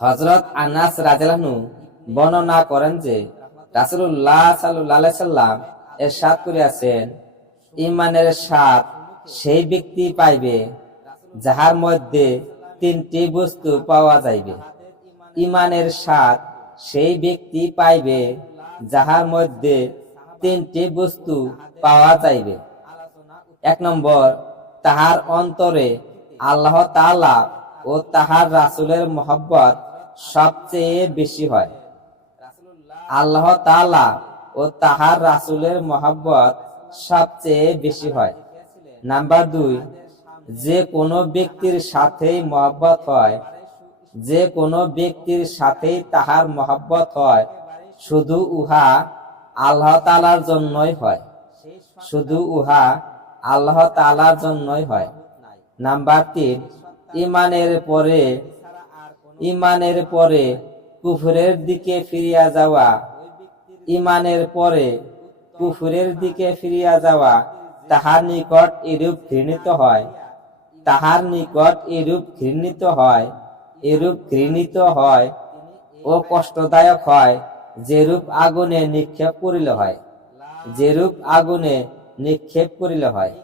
হযরত আনাস রাদিয়াল্লাহু আনহু বর্ণনা করেন যে রাসূলুল্লাহ সাল্লাল্লাহু আলাইহি সাল্লাম ইরশাদ করিয়াছেন, ঈমানের স্বাদ সেই ব্যক্তি পাইবে যাহার মধ্যে তিনটি বস্তু পাওয়া যাইবে। ঈমানের স্বাদ সেই ব্যক্তি পাইবে যাহার মধ্যে তিনটি বস্তু পাওয়া যাইবে। 1 নম্বর, তাহার অন্তরে আল্লাহ তাআলা ও তাহার রাসূলের মহব্বত সবচেয়ে বেশি হয়। আল্লাহ তাআলা ও তাহার রাসূলের মহব্বত সবচেয়ে বেশি হয়। নাম্বার 2, যে কোনো ব্যক্তির সাথেই মহব্বত হয়, যে কোনো ব্যক্তির সাথেই তাহার মহব্বত হয়, শুধু উহা আল্লাহ তাআলার জন্যই হয়, শুধু উহা আল্লাহ তাআলার জন্যই হয়। নাম্বার 3, ঈমানের পরে কুফরের দিকে ফিরিয়া যাওয়া, ঈমানের পরে কুফরের দিকে ফিরিয়া যাওয়া তাহার নিকট এরূপ ঘৃণিত হয়, তাহার নিকট এরূপ ঘৃণিত হয় ও কষ্টদায়ক হয়, যেরূপ আগুনে নিক্ষেপ করিলে হয়, যেরূপ আগুনে নিক্ষেপ করিলে হয়।